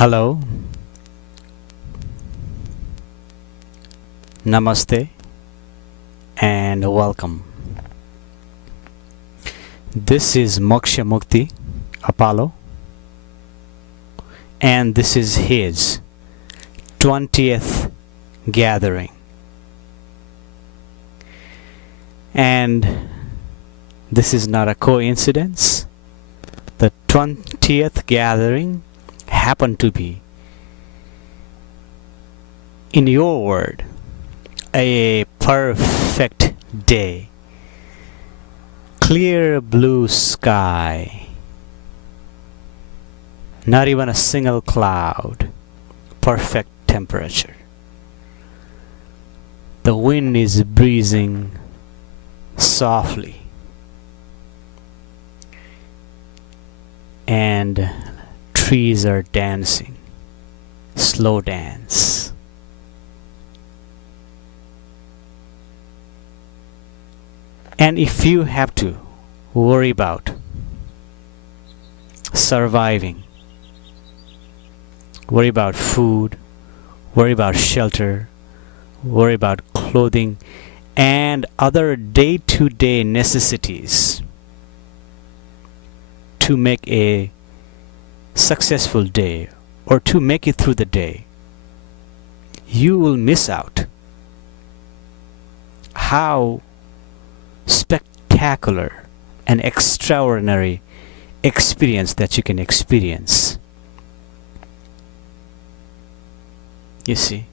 Hello, Namaste, and welcome. This is Moksha Mukti, Apollo, and this is his 20th gathering. And this is not a coincidence. The 20th gathering happened to be, in your word, a perfect day. Clear blue sky. Not even a single cloud. Perfect temperature. The wind is breezing softly. And trees are dancing. Slow dance. And if you have to worry about surviving, worry about food, worry about shelter, worry about clothing, and other day-to-day necessities to make a successful day or to make it through the day, you will miss out how spectacular and extraordinary experience that you can experience. You see,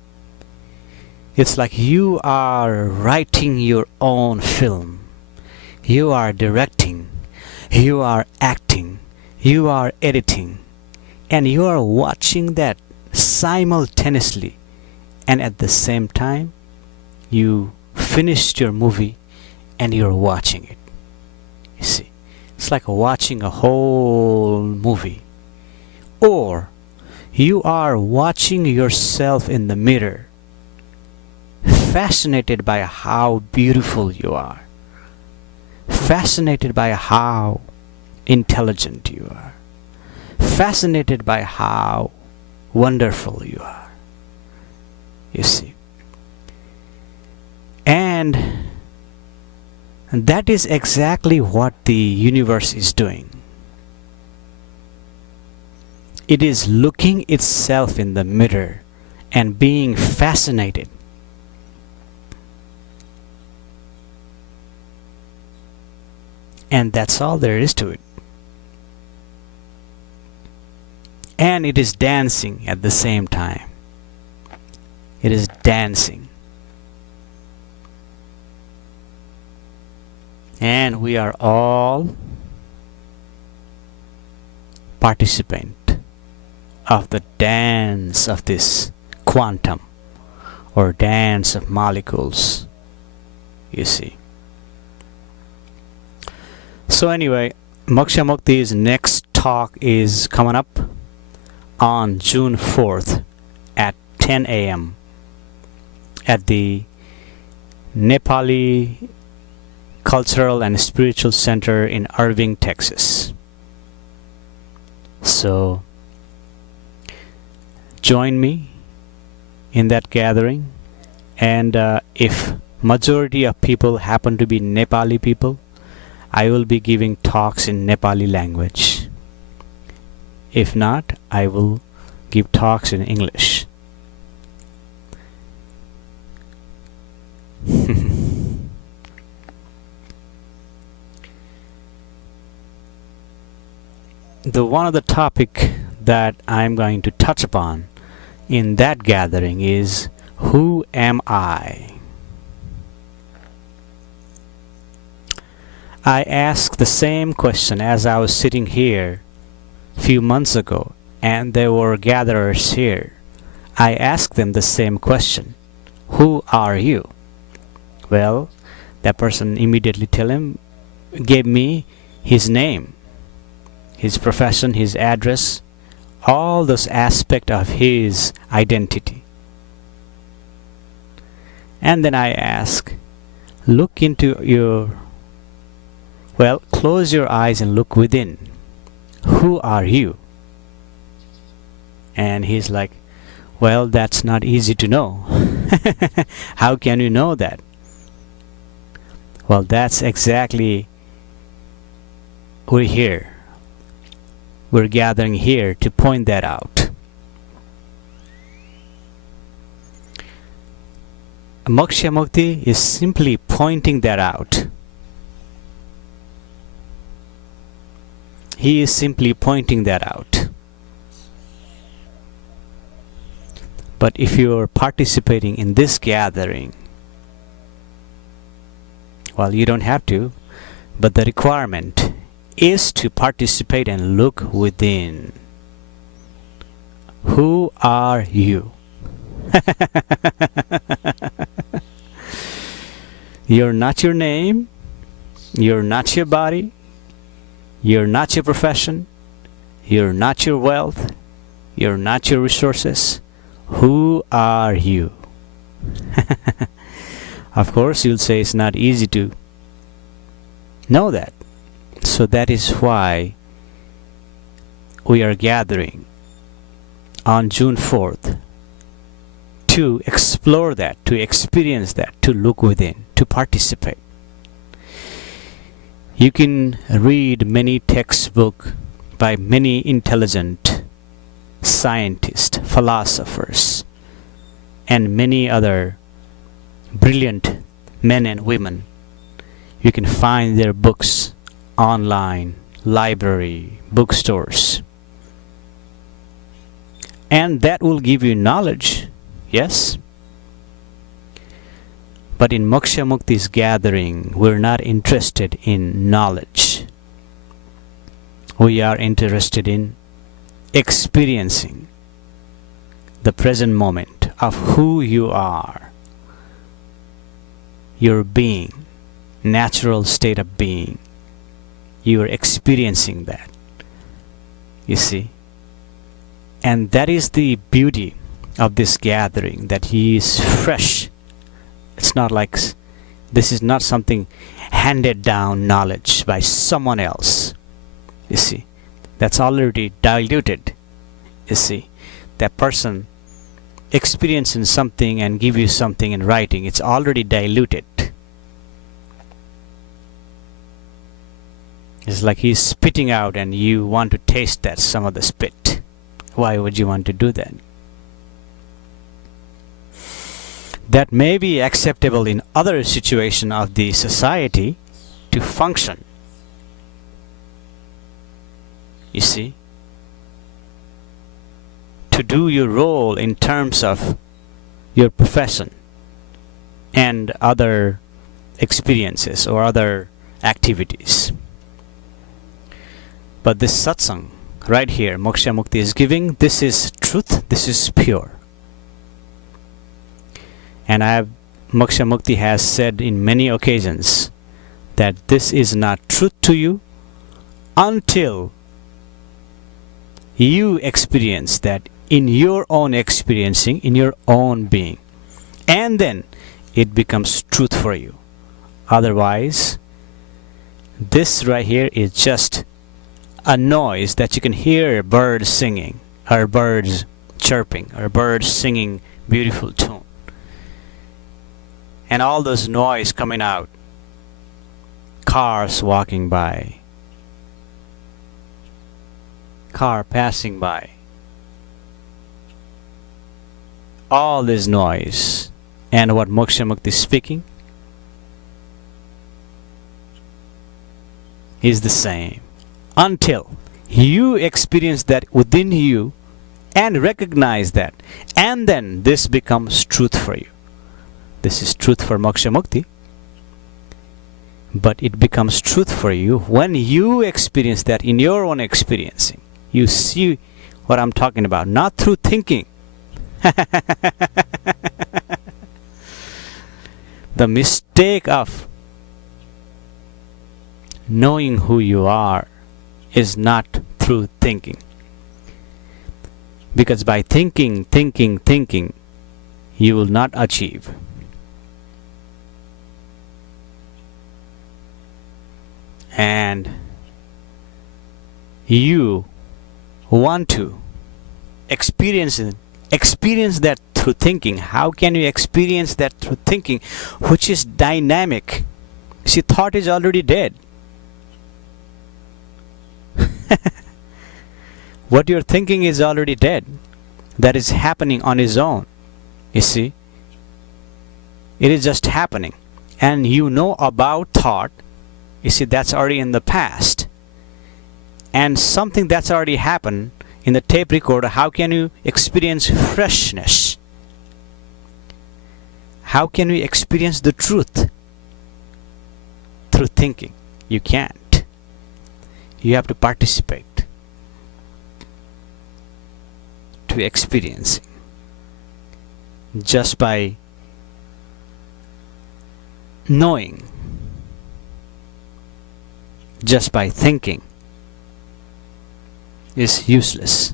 it's like you are writing your own film. You are directing, you are acting, you are editing, and you are watching that simultaneously. And at the same time, you finished your movie and you're watching it. You see, it's like watching a whole movie. Or you are watching yourself in the mirror, fascinated by how beautiful you are, fascinated by how intelligent you are, fascinated by how wonderful you are. You see. And that is exactly what the universe is doing. It is looking itself in the mirror and being fascinated. And that's all there is to it. And it is dancing at the same time. It is dancing. And we are all participant of the dance of this quantum or dance of molecules, you see. So anyway, Moksha Mukti's next talk is coming up on June 4th at 10 a.m. at the Nepali Cultural and Spiritual Center in Irving, Texas. So join me in that gathering, and if majority of people happen to be Nepali people, I will be giving talks in Nepali language. If not, I will give talks in English. The one of the topic that I'm going to touch upon in that gathering is, who am I? I asked the same question as I was sitting here a few months ago, and there were gatherers here. I asked them the same question. Who are you? Well, that person immediately gave me his name, his profession, his address, all those aspects of his identity. And then I ask, look into your, close your eyes and look within. Who are you? And he's like, well, that's not easy to know. How can you know that? Well, that's exactly we're here. We're gathering here to point that out. Moksha Mukti is simply pointing that out. He is simply pointing that out. But if you are participating in this gathering, well, you don't have to, but the requirement is to participate and look within. Who are you? You're not your name, you're not your body, you're not your profession, you're not your wealth, you're not your resources. Who are you? Of course, you'll say it's not easy to know that. So that is why we are gathering on June 4th to explore that, to experience that, to look within, to participate. You can read many textbooks by many intelligent scientists, philosophers, and many other brilliant men and women. You can find their books online, library, bookstores. And that will give you knowledge, yes? But in Moksha Mukti's gathering, we're not interested in knowledge. We are interested in experiencing the present moment of who you are, your being, natural state of being. You are experiencing that, you see. And that is the beauty of this gathering, that he is fresh. It's not like this is not something handed down knowledge by someone else, you see. That's already diluted, you see. That person experiencing something and give you something in writing, it's already diluted. It's like he's spitting out and you want to taste that, some of the spit. Why would you want to do that? That may be acceptable in other situations of the society to function. You see? To do your role in terms of your profession and other experiences or other activities. But this satsang right here, Moksha Mukti is giving, this is truth, this is pure. And Moksha Mukti has said in many occasions that this is not truth to you until you experience that in your own experiencing, in your own being. And then it becomes truth for you. Otherwise, this right here is just a noise that you can hear birds singing, or birds chirping, or birds singing beautiful tune. And all those noise coming out, cars walking by, car passing by, all this noise. And what Moksha Mukti is speaking is the same. Until you experience that within you and recognize that, and then this becomes truth for you. This is truth for Moksha Mukti. But it becomes truth for you when you experience that in your own experiencing. You see what I'm talking about, not through thinking. The mistake of knowing who you are is not through thinking. Because by thinking, you will not achieve. And you want to experience that through thinking. How can you experience that through thinking, which is dynamic? See, thought is already dead. What you're thinking is already dead. That is happening on its own. You see, it is just happening. And you know about thought. You see, that's already in the past. And something that's already happened in the tape recorder, how can you experience freshness? How can we experience the truth? Through thinking. You can't. You have to participate to experiencing. Just by knowing, just by thinking, is useless.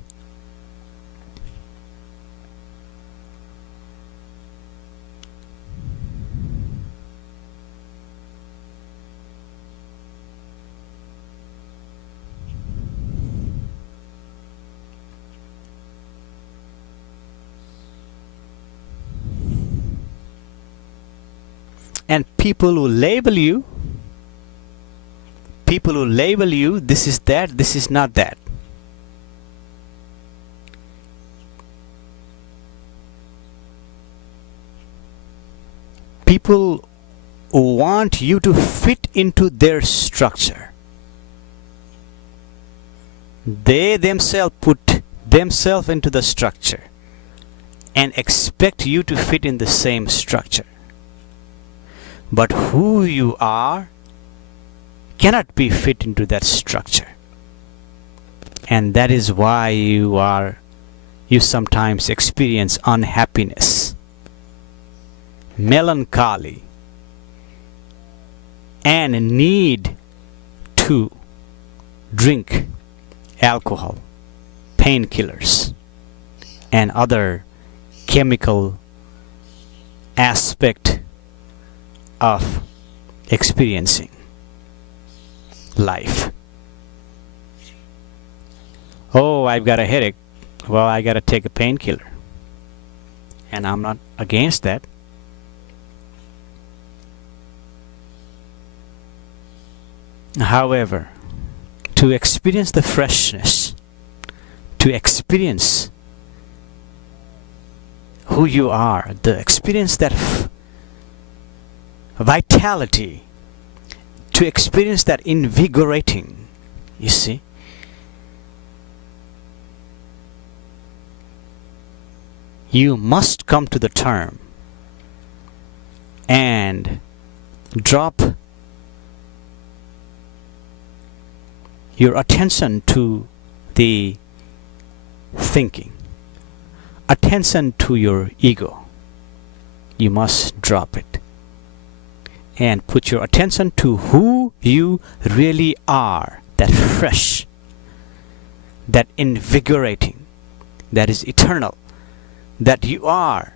And people who label you, this is that, this is not that. People want you to fit into their structure. They themselves put themselves into the structure and expect you to fit in the same structure. But who you are cannot be fit into that structure. And that is why you sometimes experience unhappiness, melancholy, and need to drink alcohol, painkillers, and other chemical aspect of experiencing life. Oh, I've got a headache. Well, I got to take a painkiller. And I'm not against that. However, to experience the freshness, to experience who you are, the experience that vitality, to experience that invigorating, you see, you must come to the term and drop your attention to the thinking, attention to your ego. You must drop it and put your attention to who you really are, that fresh, that invigorating, that is eternal, that you are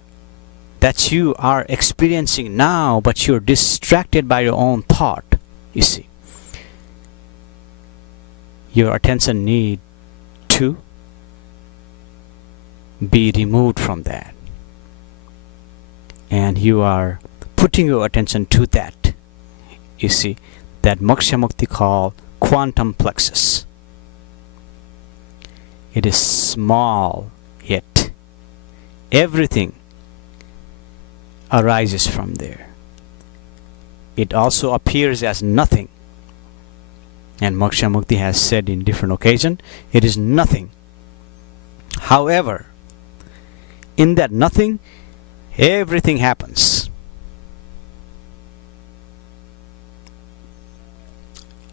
experiencing now, but you're distracted by your own thought. You see, your attention need to be removed from that, and you are putting your attention to that. You see, that Moksha Mukti called quantum plexus. It is small, yet everything arises from there. It also appears as nothing. And Moksha Mukti has said in different occasions, it is nothing. However, in that nothing, everything happens.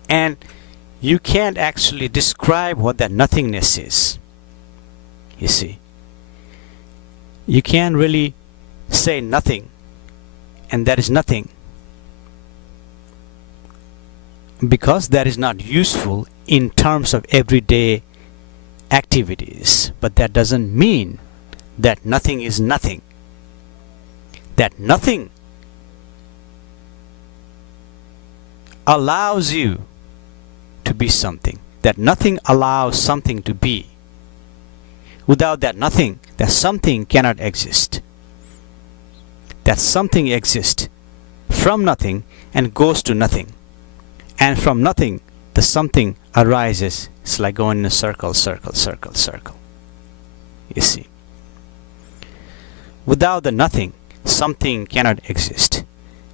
And you can't actually describe what that nothingness is. You see, you can't really say nothing, and that is nothing, because that is not useful in terms of everyday activities. But that doesn't mean that nothing is nothing. That nothing allows you to be something. That nothing allows something to be. Without that nothing, that something cannot exist. That something exists from nothing and goes to nothing. And from nothing, the something arises. It's like going in a circle, circle, circle, circle. You see. Without the nothing, something cannot exist.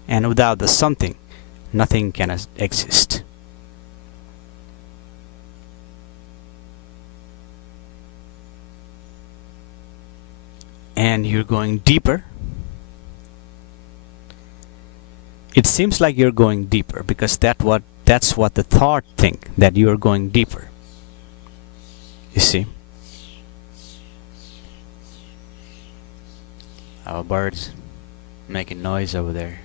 And without the something, nothing cannot exist. And you're going deeper. It seems like you're going deeper because that's what the thought think, that you're going deeper. You see? Our birds making noise over there.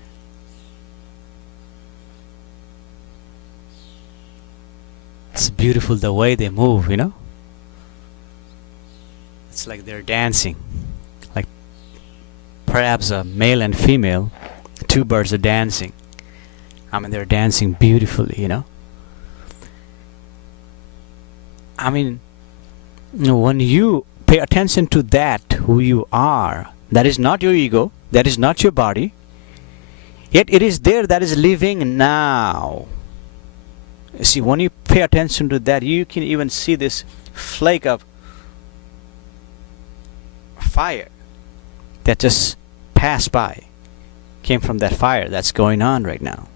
It's beautiful the way they move, you know? It's like they're dancing. Like perhaps a male and female, two birds are dancing. I mean, they're dancing beautifully, you know? I mean, when you pay attention to that, who you are, that is not your ego, that is not your body, yet it is there, that is living now. See, when you pay attention to that, you can even see this flake of fire that just passed by, came from that fire that's going on right now.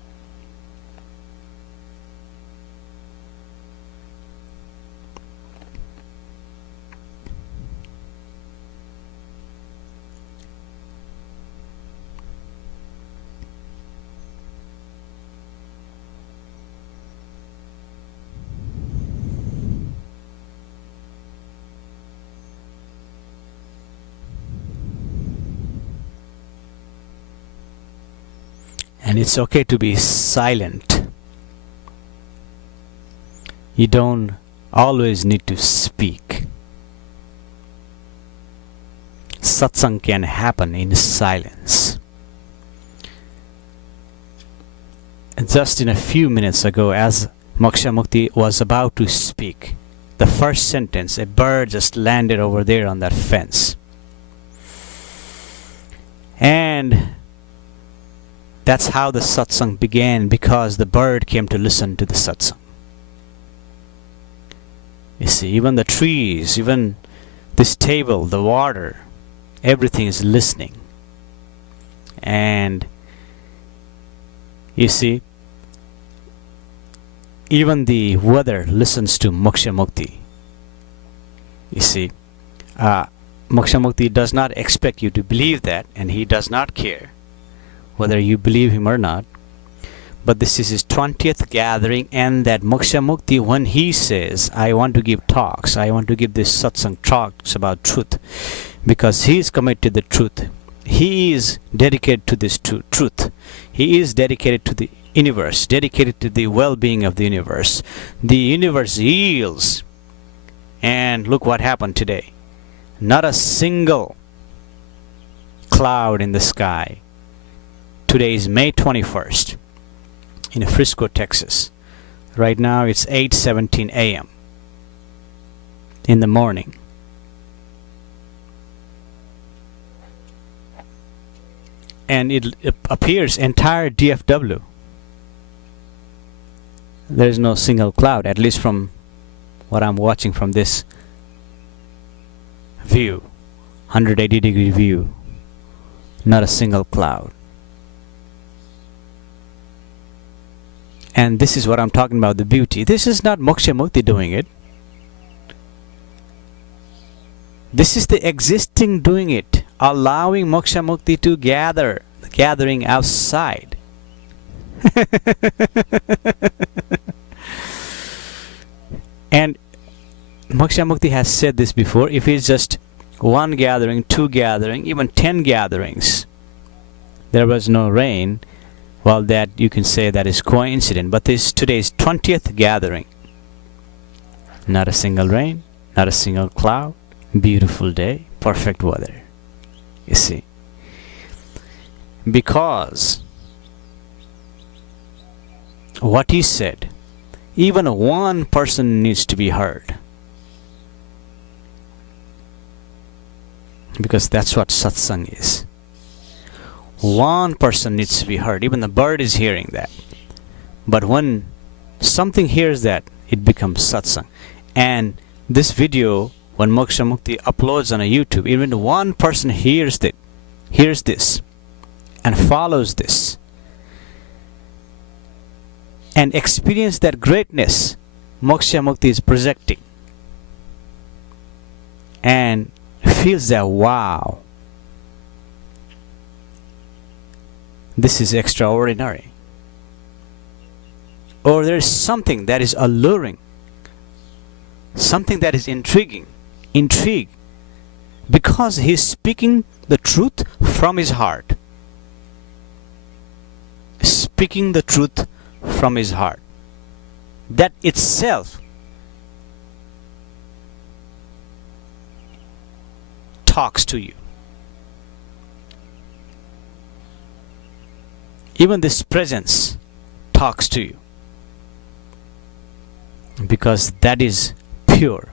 And it's okay to be silent. You don't always need to speak. Satsang can happen in silence. And just in a few minutes ago, as Moksha Mukti was about to speak, the first sentence, a bird just landed over there on that fence. And that's how the satsang began, because the bird came to listen to the satsang. You see, even the trees, even this table, the water, everything is listening. And you see, even the weather listens to Moksha Mukti. You see, Moksha Mukti does not expect you to believe that, and he does not care whether you believe him or not. But this is his 20th gathering, and that Moksha Mukti, when he says, I want to give talks, I want to give this satsang talks about truth, because he is committed to the truth. He is dedicated to this truth. He is dedicated to the universe, dedicated to the well-being of the universe. The universe yields. And look what happened today. Not a single cloud in the sky. Today is May 21st in Frisco, Texas. Right now it's 8:17 a.m. in the morning. And it appears entire DFW. There is no single cloud, at least from what I'm watching from this view, 180-degree view. Not a single cloud. And this is what I'm talking about, the beauty. This is not Moksha Mukti doing it. This is the existing doing it, allowing Moksha Mukti to gather, the gathering outside. And Moksha Mukti has said this before, if it's just one gathering, two gathering, even 10 gatherings, there was no rain, well, that you can say that is coincident. But this today's 20th gathering. Not a single rain, not a single cloud, beautiful day, perfect weather. You see. Because what he said, even one person needs to be heard. Because that's what satsang is. One person needs to be heard. Even the bird is hearing that. But when something hears that, it becomes satsang. And this video, when Moksha Mukti uploads on a YouTube, even one person hears this and follows this and experience that greatness Moksha Mukti is projecting, and feels that, wow, this is extraordinary. Or there is something that is alluring, something that is intrigue, because he is speaking the truth from his heart. Speaking the truth from his heart. That itself talks to you. Even this presence talks to you. Because that is pure,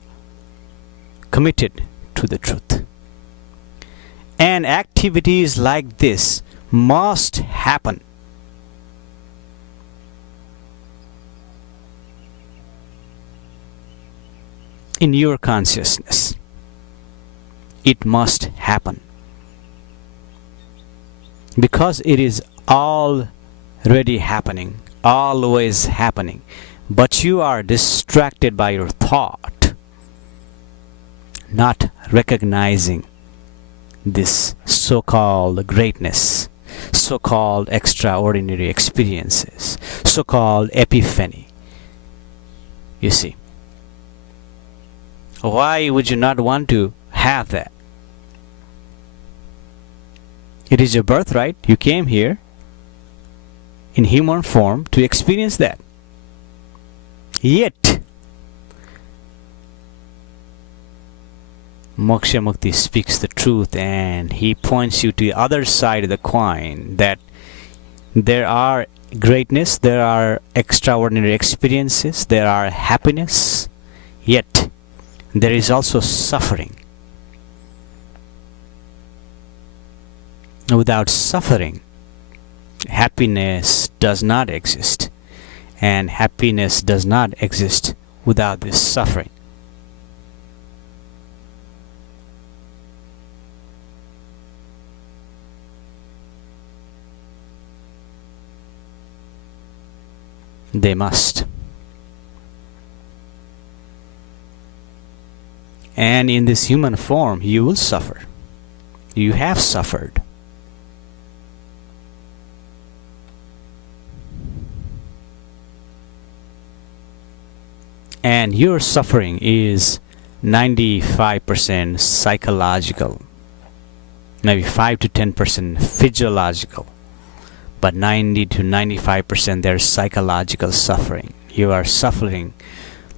committed to the truth. And activities like this must happen. In your consciousness. It must happen. Because it is already happening, always happening. But you are distracted by your thought, not recognizing this so-called greatness, so-called extraordinary experiences, so-called epiphany. You see. Why would you not want to have that? It is your birthright. You came here in human form to experience that. Yet, Moksha Mukti speaks the truth, and he points you to the other side of the coin, that there are greatness, there are extraordinary experiences, there are happiness, yet there is also suffering. Without suffering, happiness does not exist. And happiness does not exist without this suffering. They must. And in this human form, you will suffer. You have suffered. And your suffering is 95% psychological, maybe 5 to 10% physiological, but 90 to 95% there's psychological suffering. You are suffering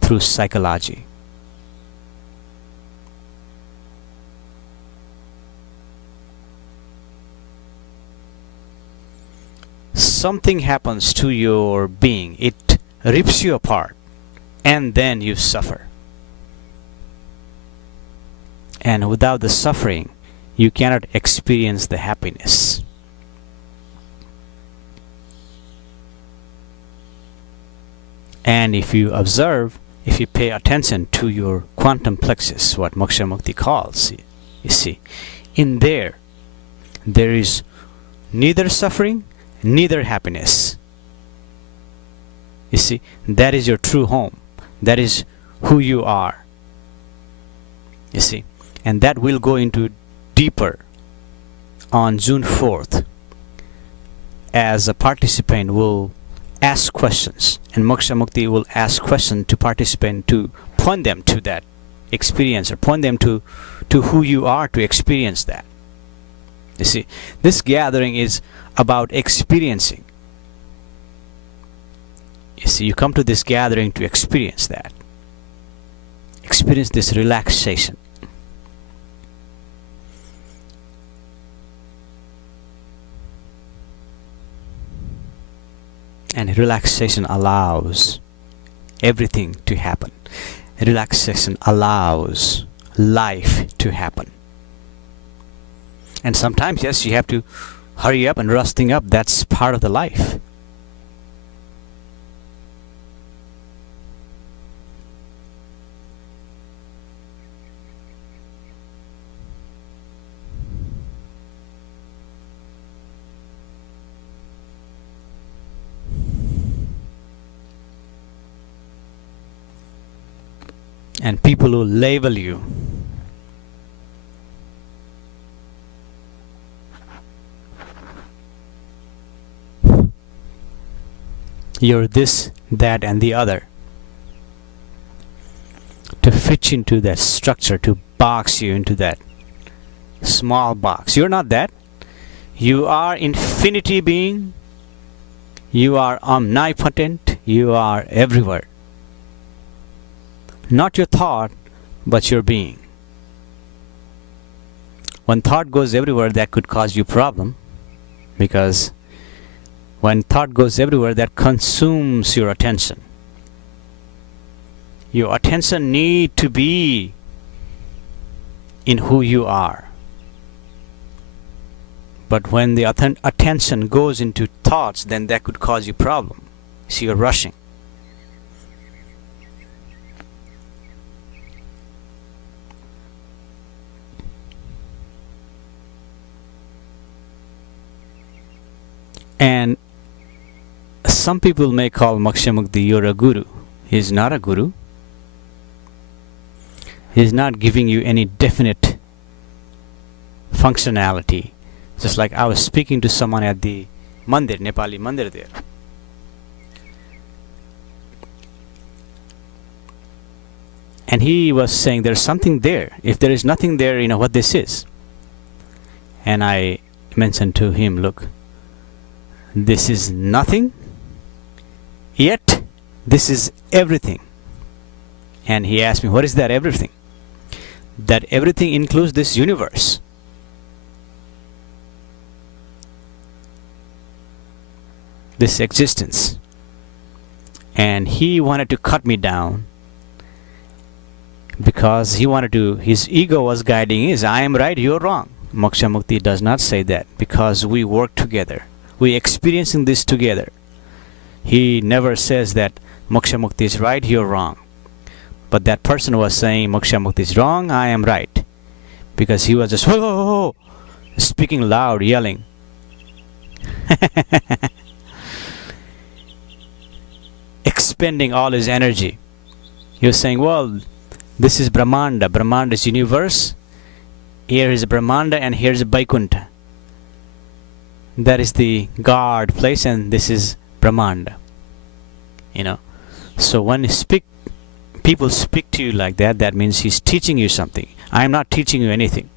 through psychology. Something happens to your being, it rips you apart. And then you suffer. And without the suffering, you cannot experience the happiness. And if you observe, if you pay attention to your quantum plexus, what Moksha Mukti calls, you see, in there is neither suffering, neither happiness. You see, that is your true home. That is who you are. You see, and that will go into deeper on June 4th, as a participant will ask questions, and Moksha Mukti will ask questions to participant to point them to that experience, or point them to who you are to experience that. You see, this gathering is about experiencing. You see, you come to this gathering to experience that. Experience this relaxation. And relaxation allows everything to happen. Relaxation allows life to happen. And sometimes, yes, you have to hurry up and rush things up. That's part of the life. And people who label you, you're this, that, and the other, to fit into that structure, to box you into that small box. You're not that. You are infinity being. You are omnipotent. You are everywhere. Not your thought, but your being. When thought goes everywhere, that could cause you problem, because when thought goes everywhere, that consumes your attention. Your attention need to be in who you are. But when the attention goes into thoughts, then that could cause you problem. So you're rushing. And some people may call Moksha Mukti, you're a guru. He's not a guru. He's not giving you any definite functionality. Just like I was speaking to someone at the mandir, Nepali mandir there. And he was saying there's something there. If there is nothing there, you know what this is. And I mentioned to him, look, this is nothing, yet this is everything. And he asked me, what is that everything? That everything includes this universe. This existence. And he wanted to cut me down because his ego was guiding his, I am right, you're wrong. Moksha Mukti does not say that, because we work together. We experiencing this together. He never says that Moksha Mukti is right, you're wrong. But that person was saying Moksha Mukti is wrong, I am right. Because he was just whoa, speaking loud, yelling. Expending all his energy. He was saying, well, this is Brahmanda. Brahmanda is universe. Here is Brahmanda and here is Vaikuntha. That is the God place, and this is Brahmanda. You know. So when people speak to you like that, that means he's teaching you something. I am not teaching you anything.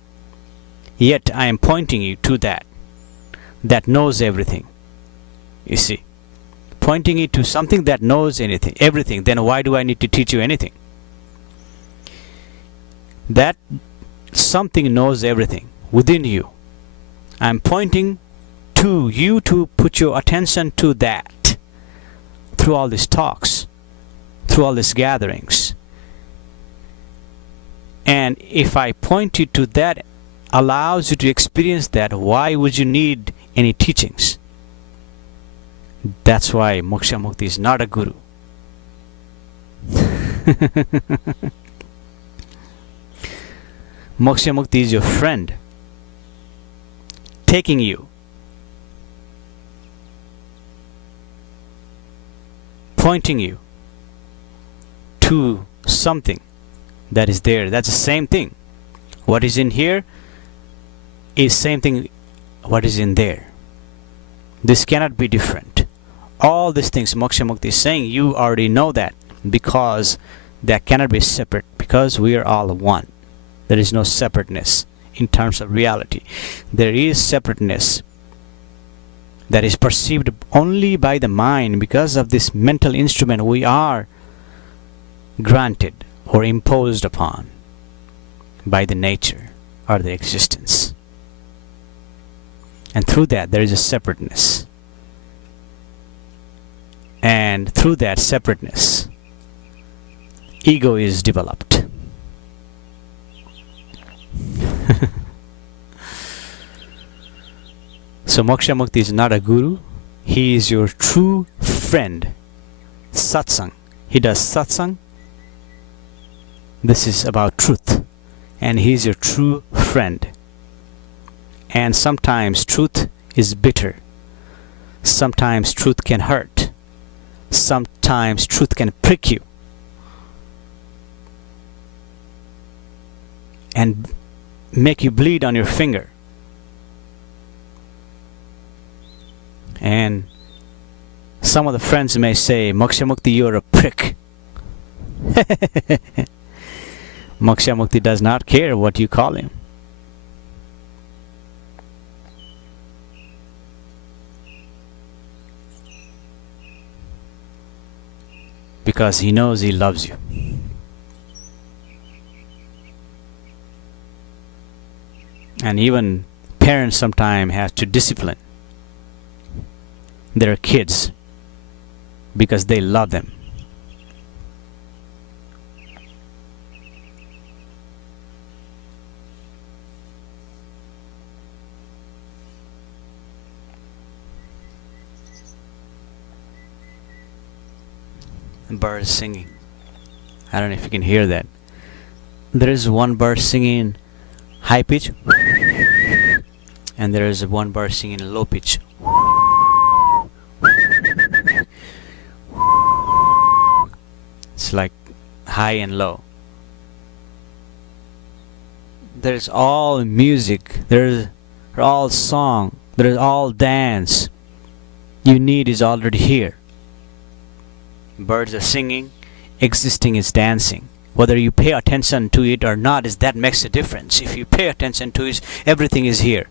Yet I am pointing you to that knows everything. You see. Pointing you to something that knows everything. Then why do I need to teach you anything? That something knows everything within you. I am pointing to you to put your attention to that through all these talks, through all these gatherings. And if I point you to that, allows you to experience that, why would you need any teachings? That's why Moksha Mukti is not a guru. Moksha Mukti is your friend, taking you, pointing you to something that is there. That's the same thing. What is in here is same thing what is in there. This cannot be different. All these things Moksha Mukti is saying, you already know that, because that cannot be separate, because we are all one. There is no separateness in terms of reality. There is separateness that is perceived only by the mind, because of this mental instrument we are granted or imposed upon by the nature or the existence. And through that there is a separateness. And through that separateness, ego is developed. So Moksha Mukti is not a guru. He is your true friend. Satsang. He does satsang. This is about truth. And he is your true friend. And sometimes truth is bitter. Sometimes truth can hurt. Sometimes truth can prick you. And make you bleed on your finger. And some of the friends may say, Moksha Mukti, you're a prick. Moksha Mukti does not care what you call him. Because he knows he loves you. And even parents sometimes have to discipline their kids because they love them. Birds singing. I don't know if you can hear that. There is one bird singing high pitch, and there is one bird singing low pitch. It's like high and low. There's all music, there's all song, there's all dance. You need is already here. Birds are singing, existing is dancing. Whether you pay attention to it or not, is that makes a difference. If you pay attention to it, everything is here.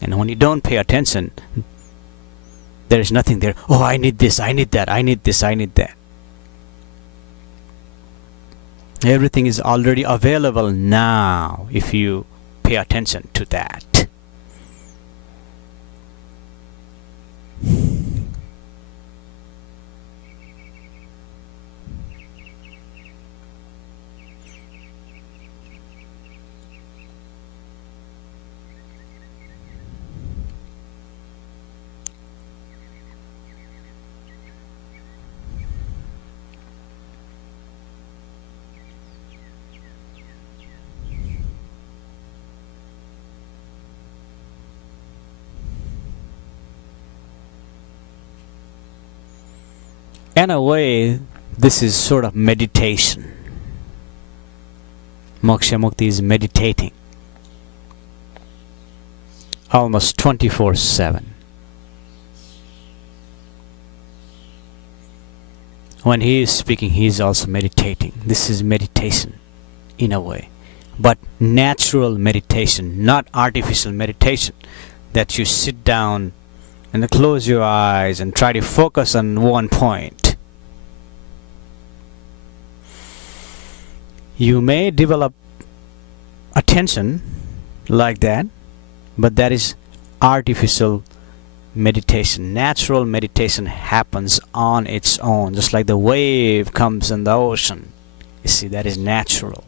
And when you don't pay attention, there is nothing there. Oh, I need this, I need that, I need this, I need that. Everything is already available now if you pay attention to that. In a way, this is sort of meditation. Moksha Mukti is meditating almost 24/7. When he is speaking, he is also meditating. This is meditation in a way, but natural meditation, not artificial meditation that you sit down and close your eyes and try to focus on one point. You may develop attention like that, but that is artificial meditation. Natural meditation happens on its own, just like the wave comes in the ocean. You see, that is natural.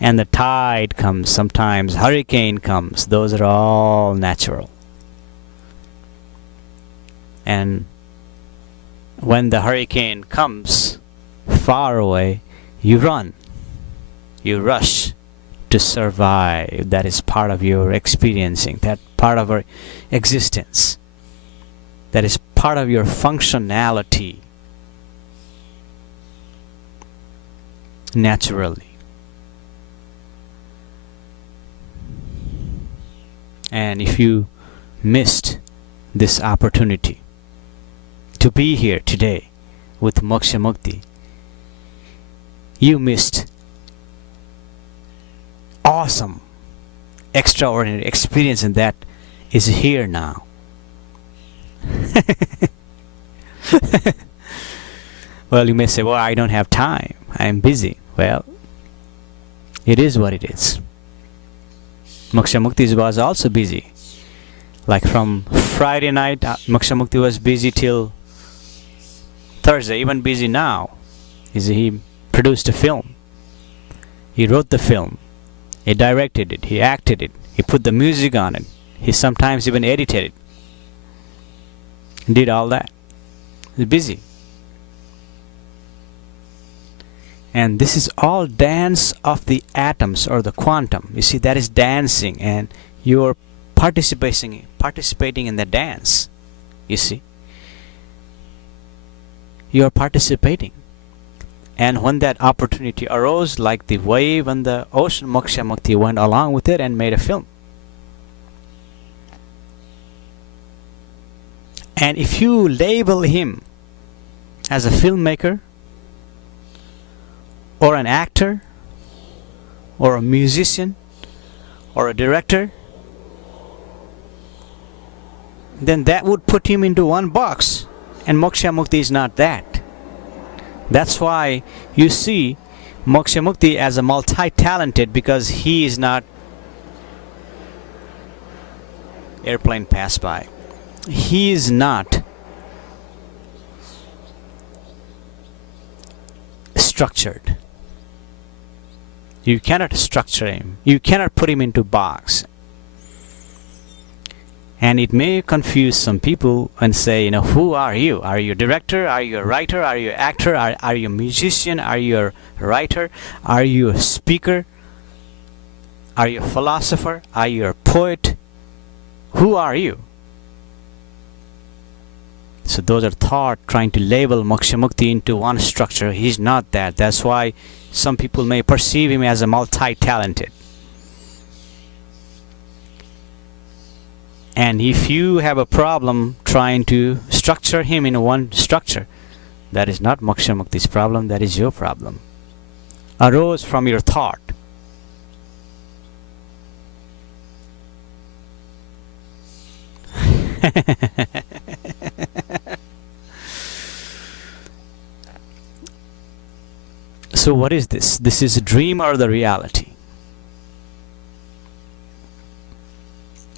And the tide comes, sometimes hurricane comes. Those are all natural. And when the hurricane comes far away, you run, you rush to survive. That is part of your experiencing, that part of our existence, that is part of your functionality naturally. And if you missed this opportunity to be here today with Moksha Mukti, you missed awesome, extraordinary experience, and that is here now. Well, you may say, well, I don't have time, I'm busy. Well, it is what it is. Moksha Mukti was also busy. Like from Friday night, Moksha Mukti was busy till Thursday, even busy now. He produced a film. He wrote the film. He directed it, he acted it, he put the music on it, he sometimes even edited it. He did all that. He's busy. And this is all dance of the atoms or the quantum. You see, that is dancing, and you're participating in the dance. You see, you're participating. And when that opportunity arose, like the wave and the ocean, Moksha Mukti went along with it and made a film. And if you label him as a filmmaker, or an actor, or a musician, or a director, then that would put him into one box. And Moksha Mukti is not that. That's why you see Moksha Mukti as a multi-talented, because he is not airplane pass by. He is not structured. You cannot structure him. You cannot put him into box. And it may confuse some people and say, who are you? Are you a director? Are you a writer? Are you an actor? Are you a musician? Are you a writer? Are you a speaker? Are you a philosopher? Are you a poet? Who are you? So those are thought trying to label Moksha Mukti into one structure. He's not that. That's why some people may perceive him as a multi-talented. And if you have a problem trying to structure him in one structure, that is not Moksha Mukti's problem, that is your problem. Arose from your thought. So what is this? This is a dream or the reality?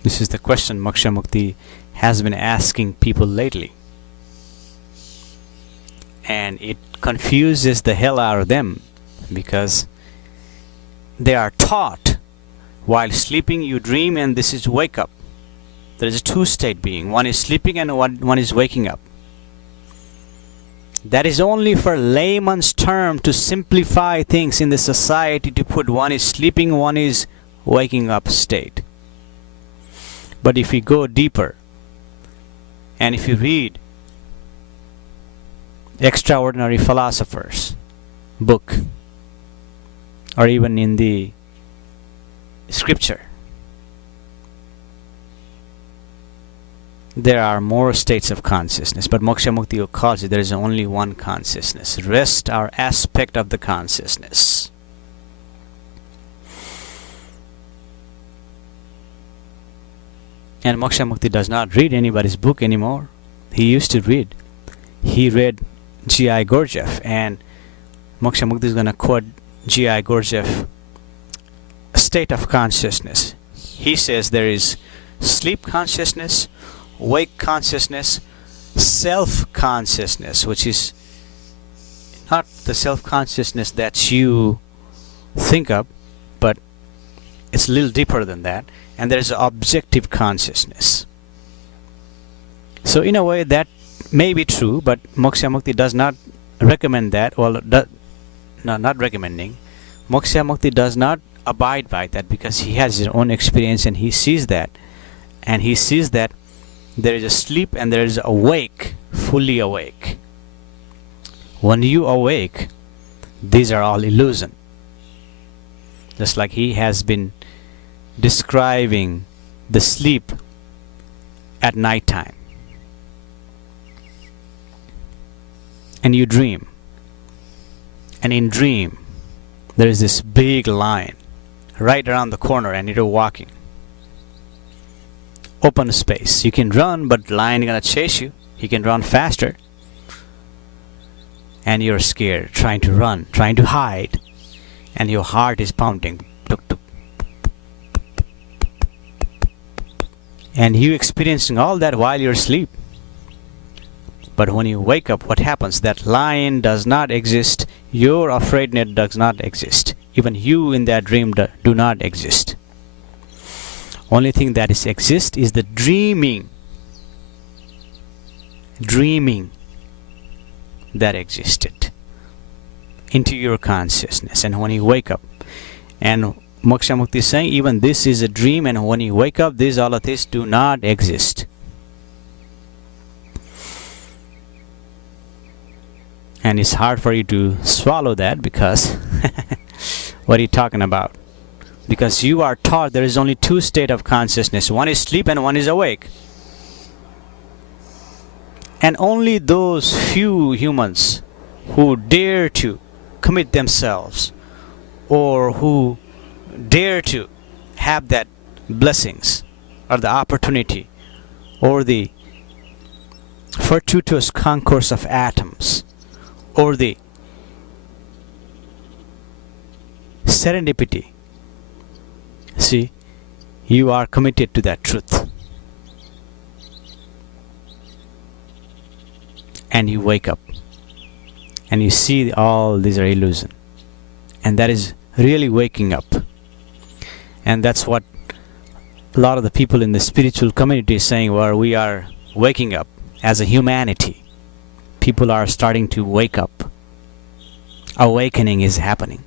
This is the question Moksha Mukti has been asking people lately. And it confuses the hell out of them, because they are taught while sleeping you dream, and this is wake up. There is a two-state being. One is sleeping and one is waking up. That is only for layman's term to simplify things in the society, to put one is sleeping, one is waking up state. But if you go deeper, and if you read extraordinary philosophers' book, or even in the scripture, there are more states of consciousness, but Moksha Mukti calls it there is only one consciousness. Rest are aspect of the consciousness. And Moksha Mukti does not read anybody's book anymore. He used to read. He read G.I. Gurdjieff, and Moksha Mukti is going to quote G.I. Gurdjieff, state of consciousness. He says there is sleep consciousness, wake consciousness, self-consciousness, which is not the self-consciousness that you think of, but it's a little deeper than that. And there is objective consciousness. So in a way that may be true, but Moksha Mukti does not recommend that. Well, not recommending. Moksha Mukti does not abide by that, because he has his own experience and he sees that. And he sees that there is a sleep and there is a awake, fully awake. When you awake, these are all illusion. Just like he has been describing the sleep at night time. And you dream. And in dream, there is this big lion right around the corner, and you're walking. Open space. You can run, but the lion is gonna chase you. He can run faster. And you're scared, trying to run, trying to hide. And your heart is pounding. Tuk, tuk. And you experiencing all that while you're asleep. But when you wake up, what happens? That lion does not exist. Your afraidness does not exist. Even you in that dream do not exist. Only thing that exists is the dreaming that existed into your consciousness. And when you wake up, and Moksha Mukti is saying even this is a dream, and when you wake up, all of this do not exist. And it's hard for you to swallow that, because what are you talking about? Because you are taught there is only two states of consciousness. One is sleep and one is awake. And only those few humans who dare to commit themselves, or who dare to have that blessings, or the opportunity, or the fortuitous concourse of atoms, or the serendipity. See, you are committed to that truth. And you wake up and you see all these are illusion. And that is really waking up. And that's what a lot of the people in the spiritual community is saying, where we are waking up as a humanity. People are starting to wake up. Awakening is happening.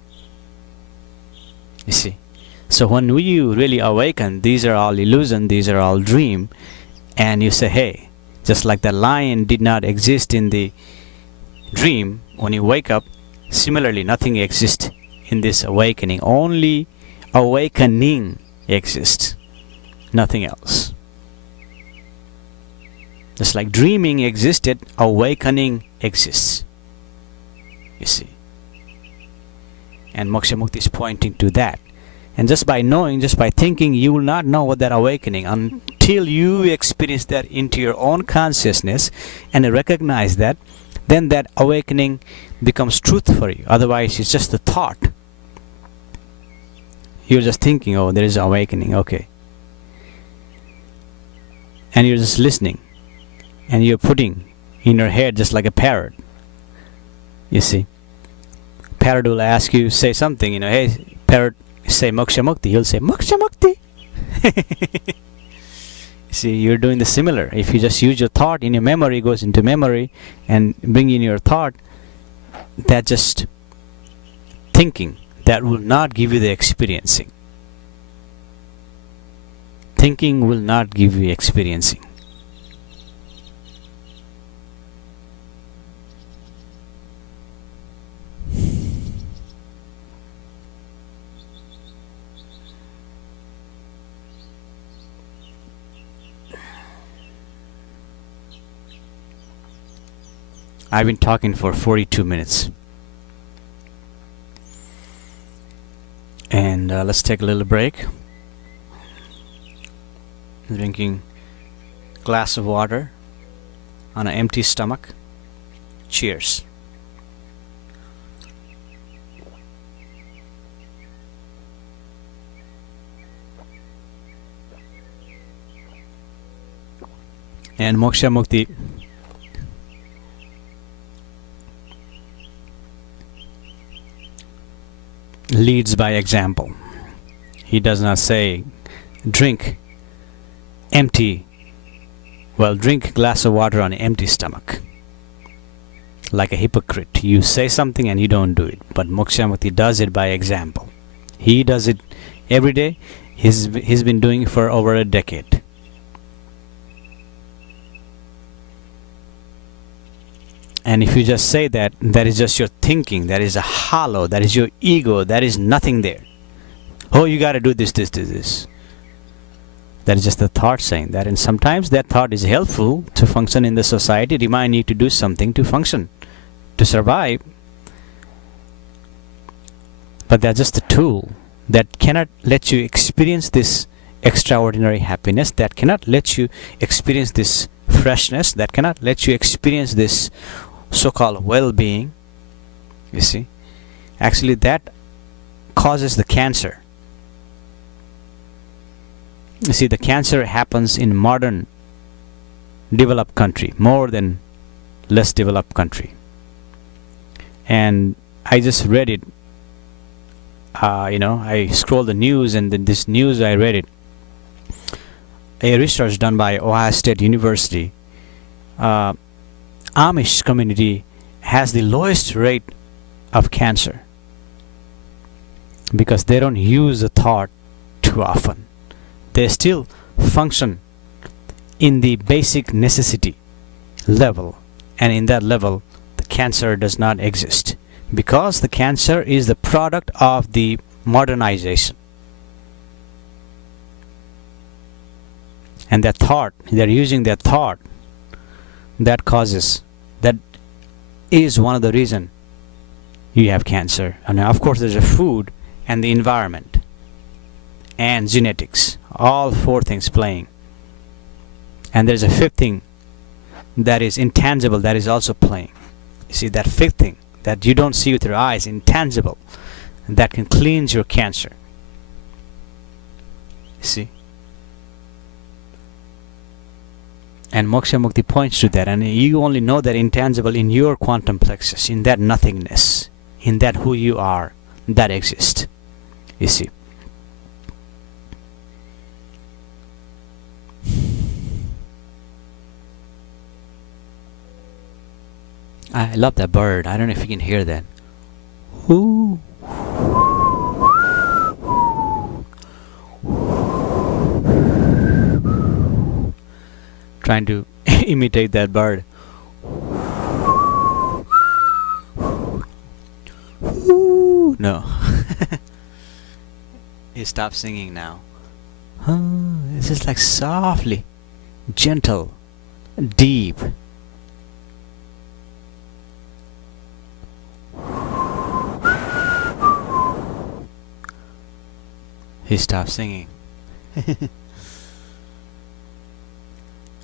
You see. So when you really awaken, these are all illusion, these are all dream, and you say, hey, just like the lion did not exist in the dream, when you wake up, similarly nothing exists in this awakening. Only awakening exists, nothing else. Just like dreaming existed, awakening exists. You see. And Moksha Mukti is pointing to that. And just by knowing, just by thinking, you will not know what that awakening until you experience that into your own consciousness and recognize that. Then that awakening becomes truth for you. Otherwise, it's just a thought. You're just thinking, oh, there is awakening, okay. And you're just listening. And you're putting in your head just like a parrot. You see. Parrot will ask you, say something, hey, parrot, say Moksha Mukti. He'll say, Moksha Mukti. See, you're doing the similar. If you just use your thought in your memory, goes into memory, and bring in your thought, that just thinking, that will not give you the experiencing. Thinking will not give you experiencing. I've been talking for 42 minutes. And let's take a little break. Drinking a glass of water on an empty stomach. Cheers. And Moksha Mukti leads by example. He does not say drink drink a glass of water on an empty stomach like a hypocrite. You say something and you don't do it. But Moksha Mukti does it by example. He does it every day. He's been doing it for over a decade. And if you just say that, that is just your thinking, that is a hollow, that is your ego, that is nothing there. Oh, you got to do this. That is just the thought saying that. And sometimes that thought is helpful to function in the society, remind you to do something to function, to survive. But that's just a tool that cannot let you experience this extraordinary happiness, that cannot let you experience this freshness, that cannot let you experience this so-called well-being. You see, actually that causes the cancer. You see, the cancer happens in modern developed country more than less developed country. And I just read it I scrolled the news, and then this news I read it. A research done by Ohio State University, Amish community has the lowest rate of cancer because they don't use the thought too often. They still function in the basic necessity level, and in that level the cancer does not exist, because the cancer is the product of the modernization. And that thought, they're using that thought, that is one of the reason you have cancer. And of course there's a food and the environment and genetics, all four things playing. And there's a fifth thing that is intangible, that is also playing. You see, that fifth thing that you don't see with your eyes, intangible, that can cleanse your cancer. You see? And Moksha Mukti points to that, and you only know that intangible in your quantum plexus, in that nothingness, in that who you are, that exists. You see. I love that bird. I don't know if you can hear that. Ooh. Trying to imitate that bird. Ooh. No. He stopped singing now. It's just like softly, gentle, deep. He stopped singing.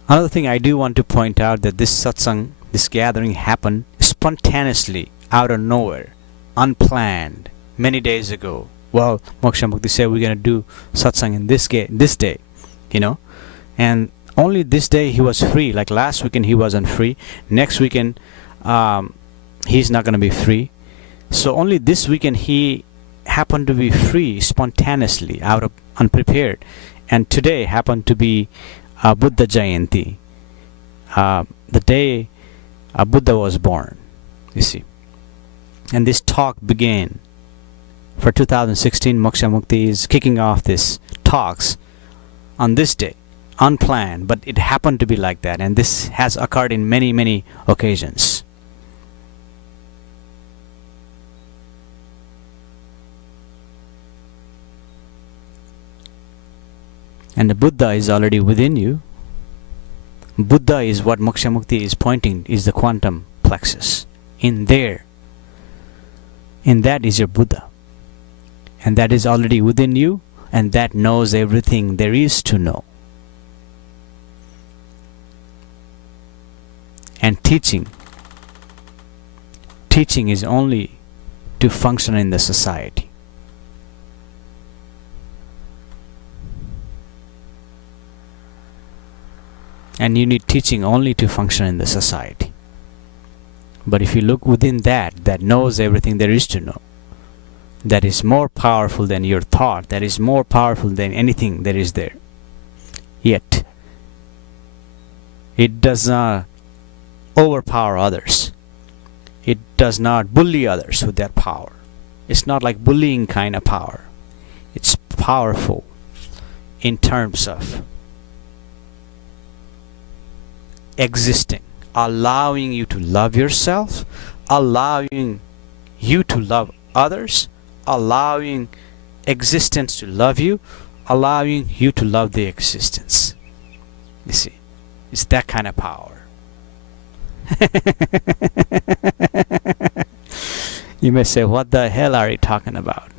Another thing I do want to point out, that this satsang, this gathering happened spontaneously, out of nowhere, unplanned, many days ago. Well, Moksha Mukti said we're going to do satsang in this day, and only this day he was free. Like last weekend he wasn't free. Next weekend he's not going to be free. So only this weekend he happened to be free spontaneously, out of unprepared. And today happened to be Buddha Jayanti, the day Buddha was born, you see. And this talk began for 2016. Moksha Mukti is kicking off this talks on this day, unplanned, but it happened to be like that, and this has occurred in many, many occasions. And the Buddha is already within you. Buddha is what Moksha Mukti is pointing, is the quantum plexus. In there, in that is your Buddha. And that is already within you, and that knows everything there is to know. And teaching is only to function in the society. And you need teaching only to function in the society. But if you look within that knows everything there is to know, that is more powerful than your thought, that is more powerful than anything that is there. Yet, it does not overpower others. It does not bully others with that power. It's not like bullying kind of power. It's powerful in terms of existing, allowing you to love yourself, allowing you to love others, allowing existence to love you, allowing you to love the existence. You see, it's that kind of power. You may say, what the hell are you talking about?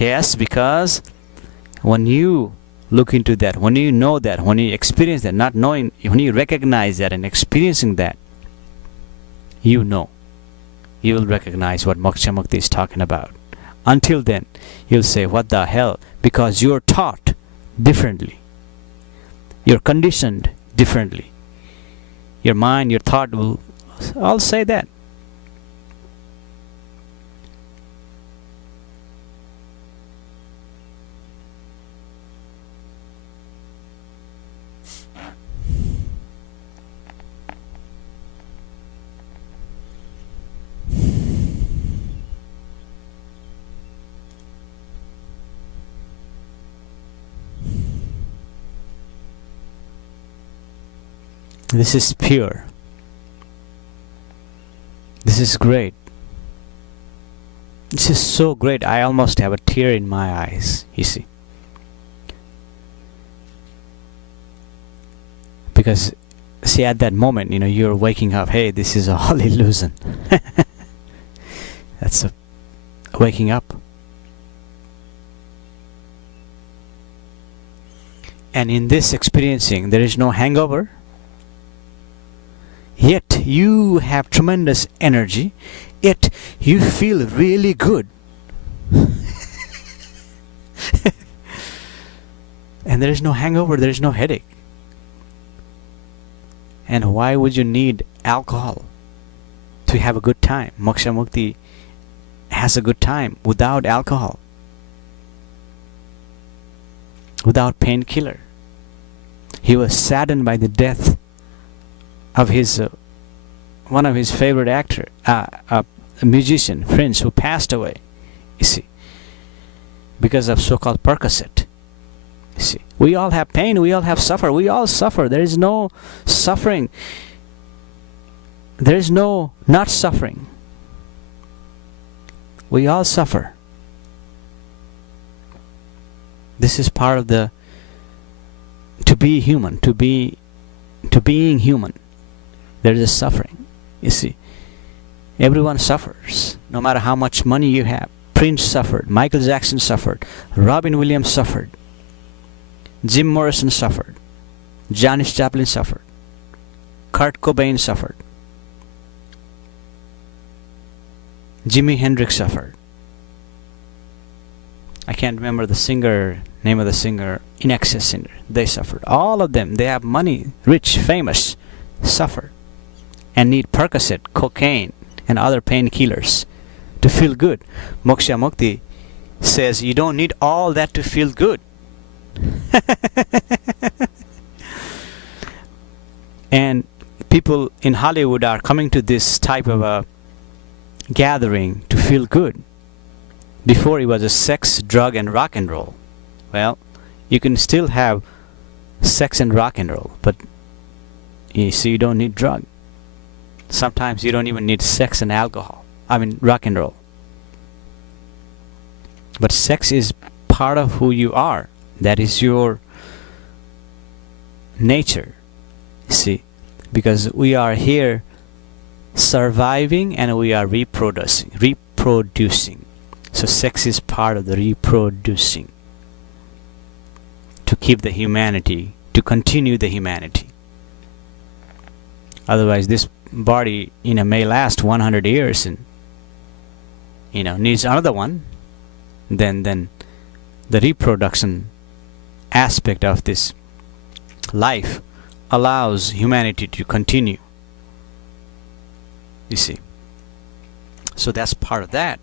Yes, because when you look into that, when you know that, when you experience that, not knowing, when you recognize that and experiencing that, you know, you will recognize what Moksha Mukti is talking about. Until then, you'll say, what the hell? Because you're taught differently. You're conditioned differently. Your mind, your thought will all say that. This is pure. This is great. This is so great. I almost have a tear in my eyes, you see. Because, see, at that moment, you're waking up. Hey, this is all illusion. That's a waking up. And in this experiencing, there is no hangover. Yet you have tremendous energy. Yet you feel really good. And there is no hangover, there is no headache. And why would you need alcohol to have a good time? Moksha Mukti has a good time without alcohol, without painkiller. He was saddened by the death of his one of his favorite actor, a musician, Prince, who passed away. You see, because of so-called Percocet. You see, we all have pain, we all have suffer, we all suffer. There is no suffering. There is no not suffering. We all suffer. This is part of the to be human, to being human. There is a suffering. You see, everyone suffers, no matter how much money you have. Prince suffered, Michael Jackson suffered, Robin Williams suffered, Jim Morrison suffered, Janis Joplin suffered, Kurt Cobain suffered, Jimi Hendrix suffered. I can't remember the name of the singer, In Excess singer. They suffered. All of them, they have money, rich, famous, suffer and need Percocet, cocaine, and other painkillers to feel good. Moksha Mukti says you don't need all that to feel good. And people in Hollywood are coming to this type of a gathering to feel good. Before it was a sex, drug, and rock and roll. Well, you can still have sex and rock and roll, but you see, you don't need drug. Sometimes you don't even need sex and alcohol. Rock and roll. But sex is part of who you are. That is your nature. You see, because we are here surviving and we are reproducing. So sex is part of the reproducing. To keep the humanity, to continue the humanity. Otherwise, this body, may last 100 years and, needs another one. Then the reproduction aspect of this life allows humanity to continue. You see. So that's part of that.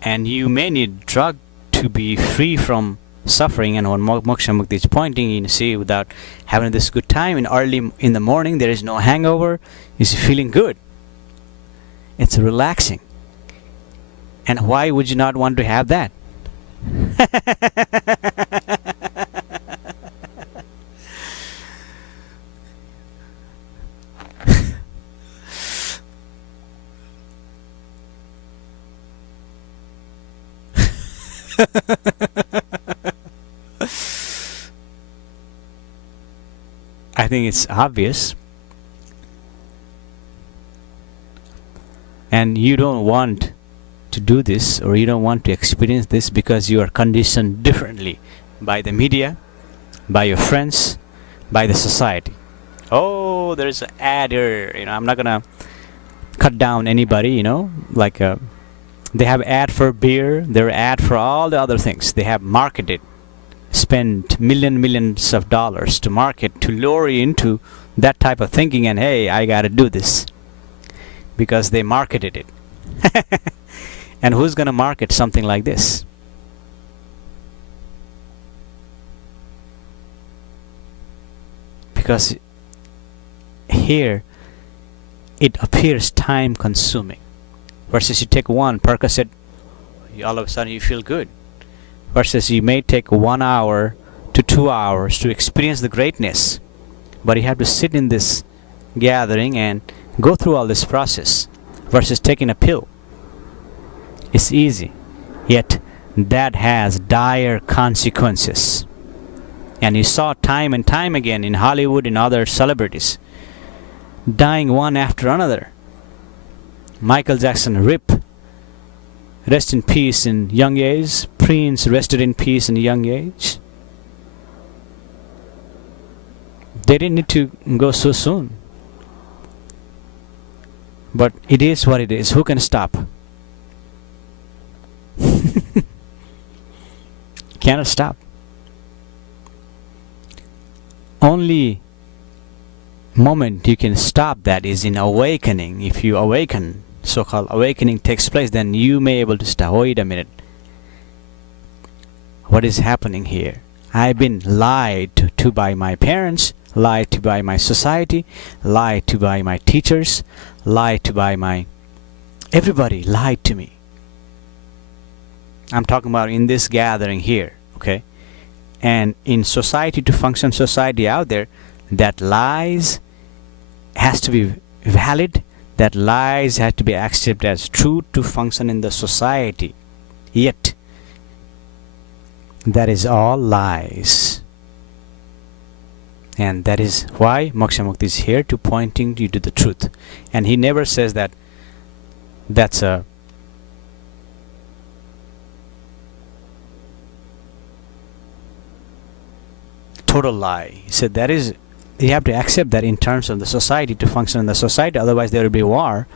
And you may need drug to be free from suffering, and what Moksha Mukti is pointing, see, without having this good time, and early in the morning there is no hangover, is feeling good. It's relaxing. And why would you not want to have that? I think it's obvious. And you don't want to do this, or you don't want to experience this because you are conditioned differently by the media, by your friends, by the society. Oh, there's an ad here. I'm not gonna cut down anybody. They have ad for beer. There are ad for all the other things. They have marketed, spent millions of dollars to market, to lure you into that type of thinking. And hey, I gotta do this because they marketed it. And who's gonna market something like this? Because here it appears time consuming. Versus you take one Percocet, all of a sudden you feel good. Versus you may take 1 hour to 2 hours to experience the greatness, But you have to sit in this gathering and go through all this process versus taking a pill. It's easy, yet that has dire consequences. And you saw time and time again in Hollywood and other celebrities dying one after another. Michael Jackson, RIP, rest in peace in young age. Prince, rested in peace in young age. They didn't need to go so soon. But it is what it is. Who can stop? Cannot stop. Only moment you can stop that is in awakening. If you awaken, so-called awakening takes place, then you may be able to stop. Wait a minute. What is happening here? I've been lied to by my parents, lied to by my society, lied to by my teachers, lied to by my... Everybody lied to me. I'm talking about in this gathering here, okay? And in society, to function society out there, that lies has to be valid. That lies have to be accepted as true to function in the society. Yet, that is all lies. And that is why Moksha Mukti is here, to pointing you to the truth. And he never says that that's a total lie. He said that is, you have to accept that in terms of the society, to function in the society, otherwise there will be war.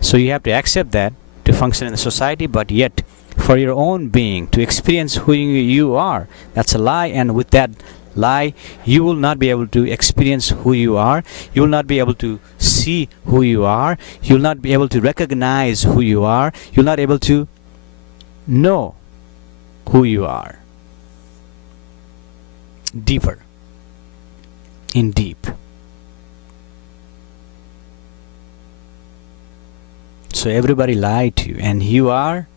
So you have to accept that to function in the society, but yet for your own being, to experience who you are, that's a lie. And with that lie, you will not be able to experience who you are. You will not be able to see who you are. You will not be able to recognize who you are. You will not be able to know who you are. Deeper. In deep. So everybody lied to you, and you are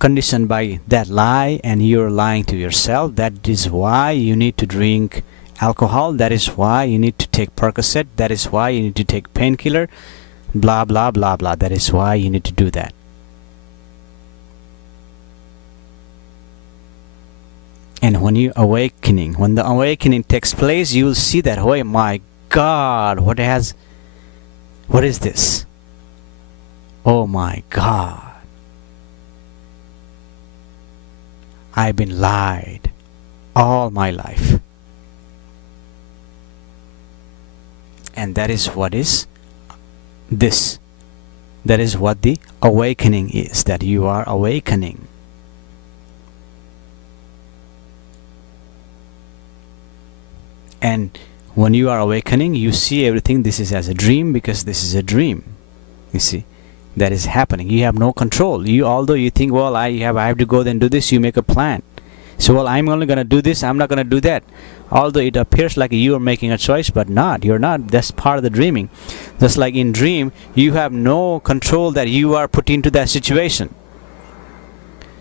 conditioned by that lie, and you're lying to yourself. That is why you need to drink alcohol. That is why you need to take Percocet. That is why you need to take painkiller. Blah blah blah blah. That is why you need to do that. And when the awakening takes place, you will see that, oh my God, what is this? Oh my God. I've been lied all my life. And that is what is this. That is what the awakening is, that you are awakening. And when you are awakening, you see everything this is as a dream, because this is a dream. You see, that is happening. You have no control. Although you think, well, I have to go then do this, you make a plan. So, well, I'm only going to do this, I'm not going to do that. Although it appears like you are making a choice, but not. You're not. That's part of the dreaming. Just like in dream, you have no control that you are put into that situation.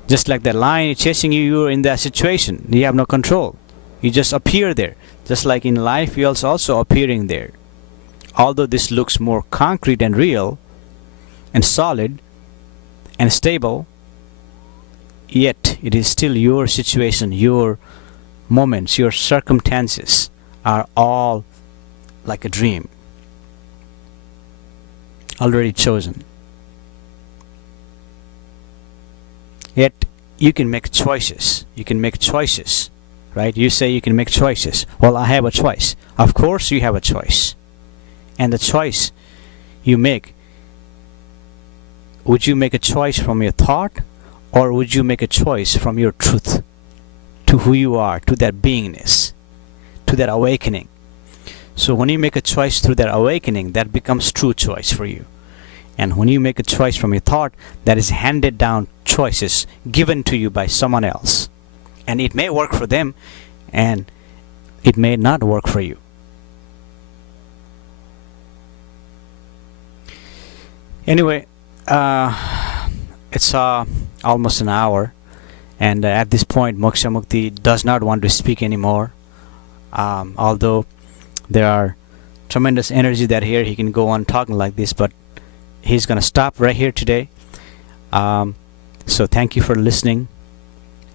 Just like that lion is chasing you, you're in that situation. You have no control. You just appear there. Just like in life, you're also appearing there. Although this looks more concrete and real and solid and stable, yet it is still your situation, your moments, your circumstances are all like a dream, already chosen. Yet you can make choices. You can make choices. Right? You say you can make choices. Well, I have a choice. Of course you have a choice. And the choice you make, would you make a choice from your thought, or would you make a choice from your truth, to who you are, to that beingness, to that awakening? So when you make a choice through that awakening, that becomes true choice for you. And when you make a choice from your thought, that is handed down choices given to you by someone else. And it may work for them, and it may not work for you. Anyway, it's almost an hour, and at this point, Moksha Mukti does not want to speak anymore. Although there are tremendous energy that here he can go on talking like this, but he's gonna stop right here today. So thank you for listening,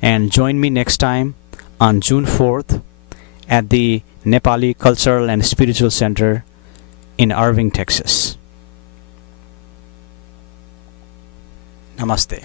and join me next time on June 4th at the Nepali Cultural and Spiritual Center in Irving, Texas. Namaste.